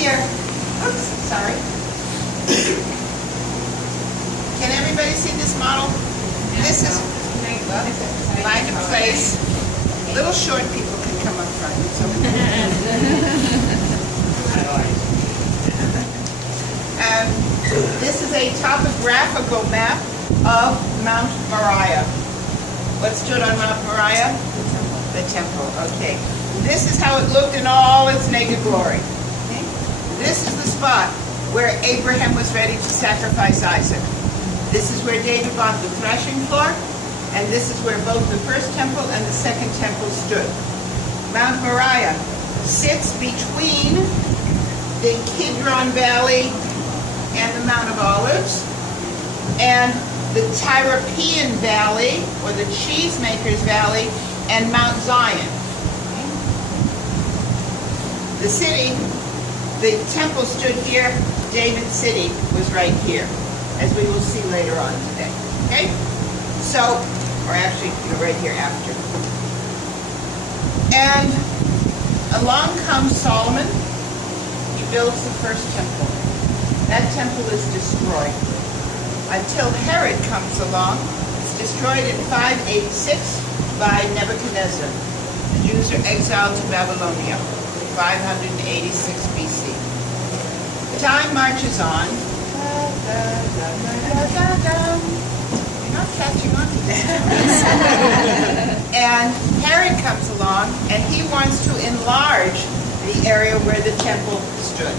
here, oops, sorry. Can everybody see this model? This is find a place. Little short people can come up front. It's this is a topographical map of Mount Moriah. What stood on Mount Moriah? The temple. Okay. This is how it looked in all its naked glory. Okay. This is the spot where Abraham was ready to sacrifice Isaac. This is where David bought the threshing floor, and this is where both the first temple and the second temple stood. Mount Moriah sits between the Kidron Valley and the Mount of Olives, and the Tyropean Valley, or the Cheesemakers Valley, and Mount Zion. The city, the temple stood here, David's city was right here, as we will see later on today. Okay? So, or actually, right here after. And along comes Solomon. He builds the first temple. That temple is destroyed until Herod comes along. It's destroyed in 586 by Nebuchadnezzar. The Jews are exiled to Babylonia, 586 BC. Time marches on. You're not catching on to that. And Herod comes along, and he wants to enlarge the area where the temple stood.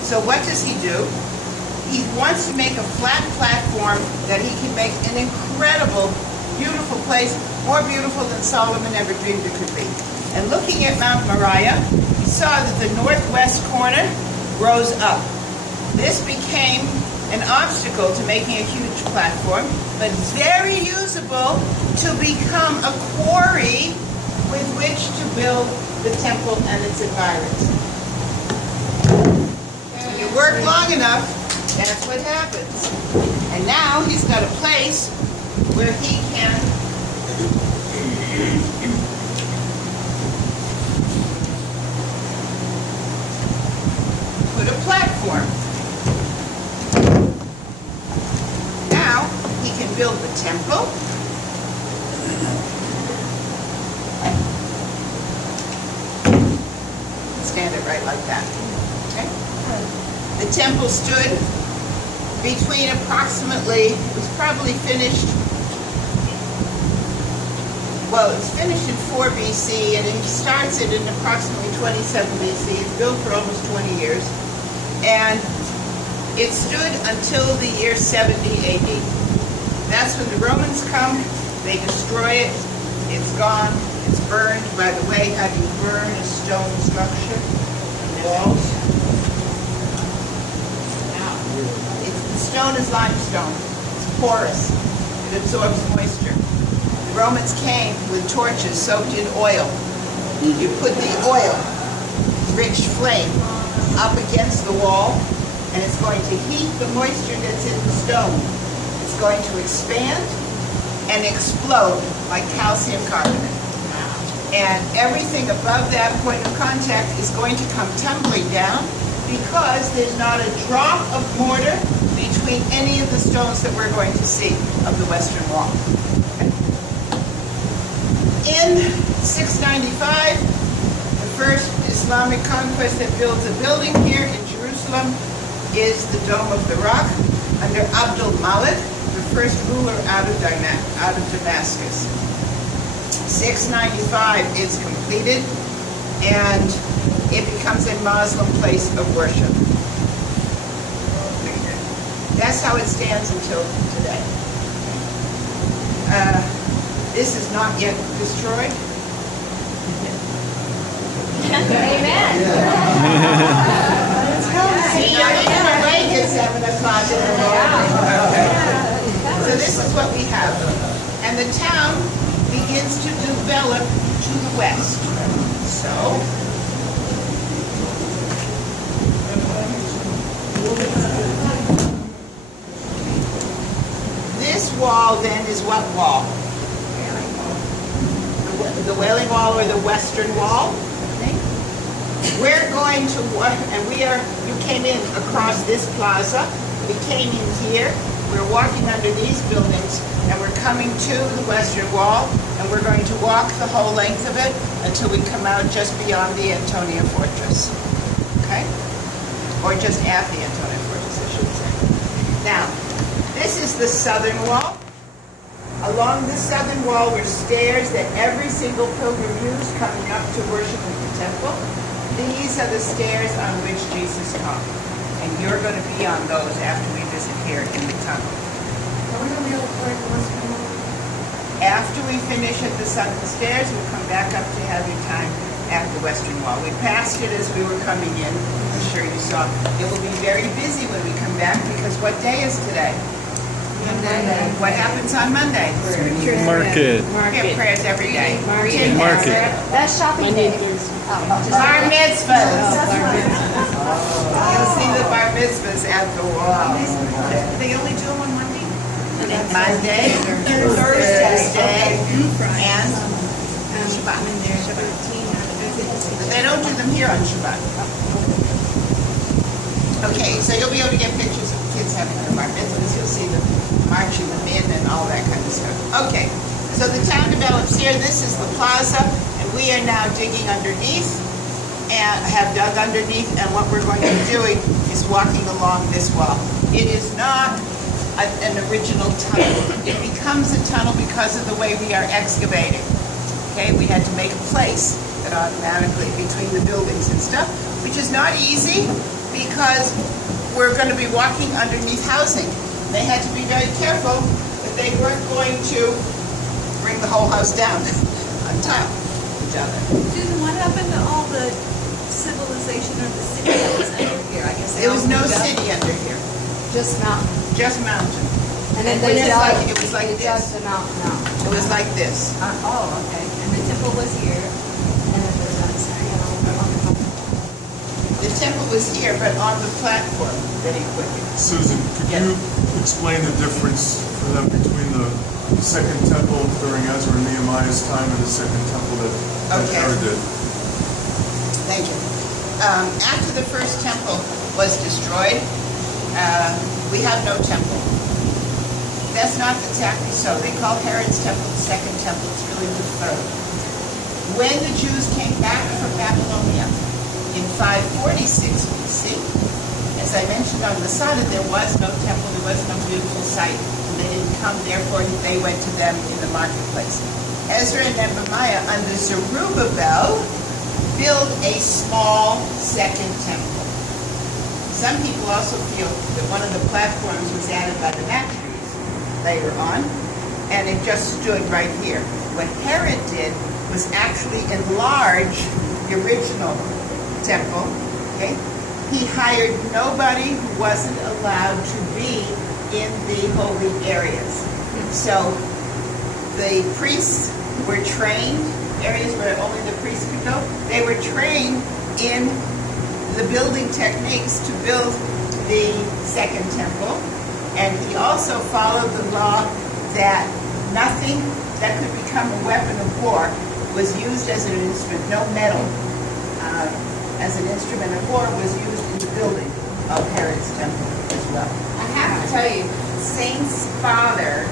So what does he do? He wants to make a flat platform that he can make an incredible, beautiful place, more beautiful than Solomon ever dreamed it could be. And looking at Mount Moriah, he saw that the northwest corner rose up. This became an obstacle to making a huge platform, but very usable to become a quarry with which to build the temple and its environs. When you work long enough, that's what happens. And now he's got a place where he can put a platform. Now he can build the temple. Stand it right like that. Okay? The temple stood between approximately, it was probably finished, well, it was finished in 4 BC, and it starts it in approximately 27 BC. It's built for almost 20 years. And it stood until the year 70 AD. That's when the Romans come, they destroy it, it's gone, it's burned. By the way, how do you burn a stone structure? Walls. The stone is limestone. It's porous. It absorbs moisture. The Romans came with torches soaked in oil. You put the oil, rich flame, up against the wall, and it's going to heat the moisture that's in the stone. It's going to expand and explode like calcium carbonate. And everything above that point of contact is going to come tumbling down because there's not a drop of mortar between any of the stones that we're going to see of the Western Wall. In 695, the first Islamic conquest that builds a building here in Jerusalem is the Dome of the Rock under Abdul Malik, the first ruler out of Damascus. 695 is completed, and it becomes a Muslim place of worship. That's how it stands until today. This is not yet destroyed. Amen. See, you're awake at 7 o'clock in the morning. So this is what we have. And the town begins to develop to the west. So, this wall then is what wall? The Wailing Wall or the Western Wall. We're going to, and you came in across this plaza. We came in here. We're walking under these buildings, and we're coming to the western wall, and we're going to walk the whole length of it until we come out just beyond the Antonia Fortress. Okay? Or just at the Antonia Fortress, I should say. Now, this is the southern wall. Along the southern wall were stairs that every single pilgrim used coming up to worship at the temple. These are the stairs on which Jesus taught. And you're going to be on those after we visit here in the tunnel. Are we going to be able to play the western wall? After we finish at the southern stairs, we'll come back up to have your time at the western wall. We passed it as we were coming in. I'm sure you saw. It will be very busy when we come back because what day is today? Monday. What happens on Monday? Market. We have prayers every day. Market. That's shopping day. Bar mitzvahs. You'll see the bar mitzvahs at the wall. They only do them on Monday? Monday, Thursday, and Shabbat. But they don't do them here on Shabbat. Okay, so you'll be able to get pictures of kids having their bar mitzvahs. You'll see them marching them in and all that kind of stuff. Okay, so the town develops here. This is the plaza, and we are now digging underneath and have dug underneath, and what we're going to be doing is walking along this wall. It is not an original tunnel. It becomes a tunnel because of the way we are excavating. Okay, we had to make a place that automatically between the buildings and stuff, which is not easy because we're going to be walking underneath housing. They had to be very careful that they weren't going to bring the whole house down on top of each other. Susan, what happened to all the civilization or the city that was under here? I guess There was no city under here, Just mountain. just mountain. And then It they was dug, like- it was like they dug this. the mountain out. It was like this. Oh, okay. And the temple was here. And then they dug, on the The temple was here, but on the platform that he put it. Susan, could you explain the difference for them between the second temple during Ezra and Nehemiah's time and the second temple that Okay. Herod did? Thank you. After the first temple was destroyed, we have no temple. That's not exactly so. They call Herod's temple the second temple. It's really the third. When the Jews came back from Babylonia in 546 BC, as I mentioned on Masada, there was no temple, there was no beautiful site. They didn't come, therefore they went to them in the marketplace. Ezra and Nehemiah under Zerubbabel build a small second temple. Some people also feel that one of the platforms was added by the Maccabees later on, and it just stood right here. What Herod did was actually enlarge the original temple, okay? He hired nobody who wasn't allowed to be in the holy areas. So the priests were trained, areas where only the priests could go, they were trained in the building techniques to build the second temple. And he also followed the law that nothing that could become a weapon of war was used as an instrument, no metal as an instrument of war was used in the building of Herod's temple as well. I have to tell you, Saint's father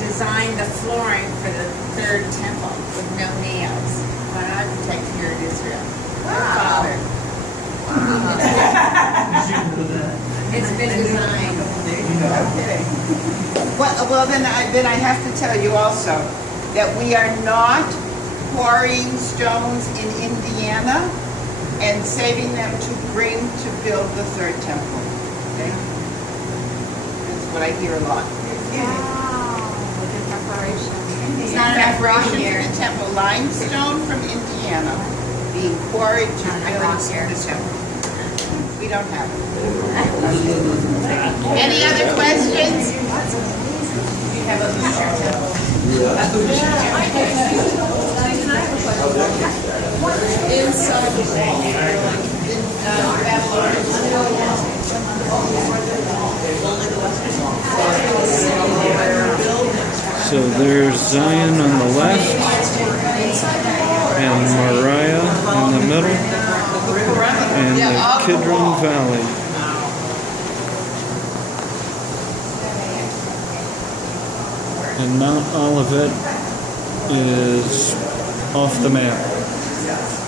designed the flooring for the third temple with no nails when I protected here in Israel. Her father. It's been designed. Okay. Well, then I have to tell you also that we are not quarrying stones in Indiana and saving them to bring to build the third temple. Okay? That's what I hear a lot. Wow, look at preparation. It's not enough rock Preparation here. for the temple. Limestone from Indiana being quarried to build the temple. We don't have it. Any other questions? You have a Hoosier temple. Susan, I have a question. What is So there's Zion on the left and Moriah in the middle. Of the Kidron wall. Valley. And Mount Olivet is off the map.